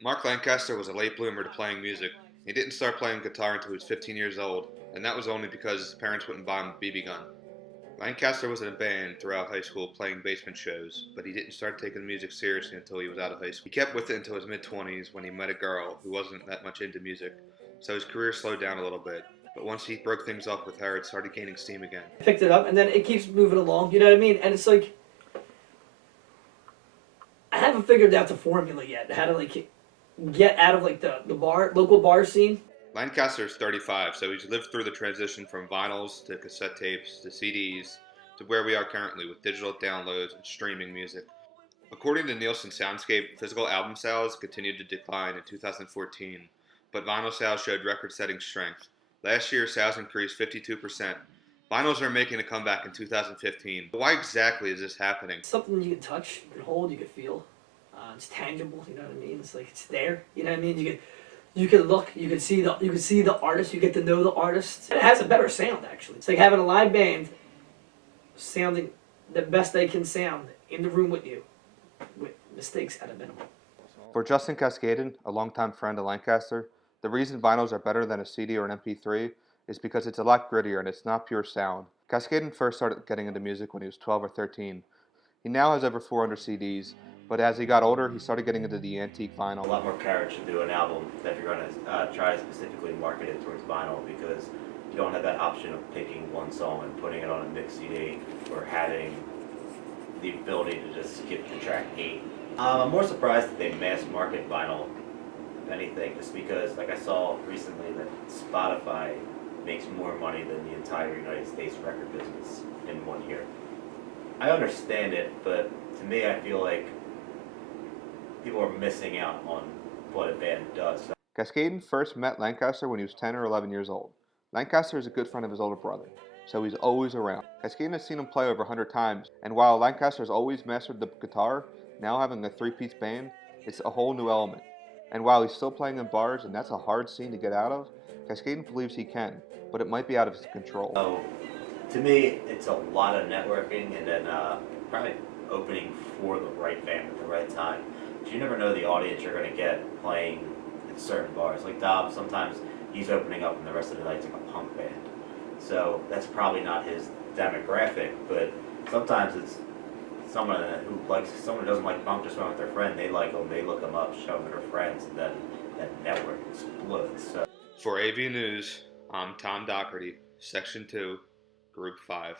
Mark Lancaster was a late bloomer to playing music. He didn't start playing guitar until he was 15 years old, and that was only because his parents wouldn't buy him a BB gun. Lancaster was in a band throughout high school playing basement shows, but he didn't start taking music seriously until he was out of high school. He kept with it until his mid-20s when he met a girl who wasn't that much into music, so his career slowed down a little bit. But once he broke things off with her, it started gaining steam again. Picked it up, and then it keeps moving along. You know what I mean? And it's like I haven't figured out the formula yet. How to get out of the local bar scene. Lancaster is 35, so he's lived through the transition from vinyls to cassette tapes to CDs to where we are currently with digital downloads and streaming music. According to Nielsen Soundscape, physical album sales continued to decline in 2014, but vinyl sales showed record-setting strength. Last year, sales increased 52%. Vinyls are making a comeback in 2015. But why exactly is this happening? It's something you can touch, you can hold, you can feel. It's tangible. You know what I mean? It's like it's there. You know what I mean? You can look. You can see the artist. You get to know the artist. And it has a better sound actually. It's like having a live band sounding the best they can sound in the room with you, with mistakes at a minimum. For Justin Cascaden, a longtime friend of Lancaster, the reason vinyls are better than a CD or an MP3 is because it's a lot grittier and it's not pure sound. Cascaden first started getting into music when he was 12 or 13. He now has over 400 CDs, but as he got older, he started getting into the antique vinyl. A lot more courage to do an album if you're going to try to specifically market it towards vinyl, because you don't have that option of picking one song and putting it on a mix CD or having the ability to just skip to track 8. I'm more surprised that they mass market vinyl, if anything, just because, like I saw recently, that Spotify makes more money than the entire United States record business in 1 year. I understand it, but to me, I feel like people are missing out on what a band does. Cascaden first met Lancaster when he was 10 or 11 years old. Lancaster is a good friend of his older brother, so he's always around. Cascaden has seen him play over 100 times, and while Lancaster has always mastered the guitar, now having a three-piece band, it's a whole new element. And while he's still playing in bars, and that's a hard scene to get out of, Cascaden believes he can, but it might be out of his control. So, to me, it's a lot of networking and then probably opening for the right band at the right time. But you never know the audience you're going to get playing in certain bars. Like Dob, sometimes he's opening up and the rest of the night's like a punk band. So that's probably not his demographic, but sometimes it's someone who doesn't like punk, just went with their friend. They like them, they look them up, show them to their friends, and then that network explodes. So. For AV News, I'm Tom Doherty, Section 2, Group 5.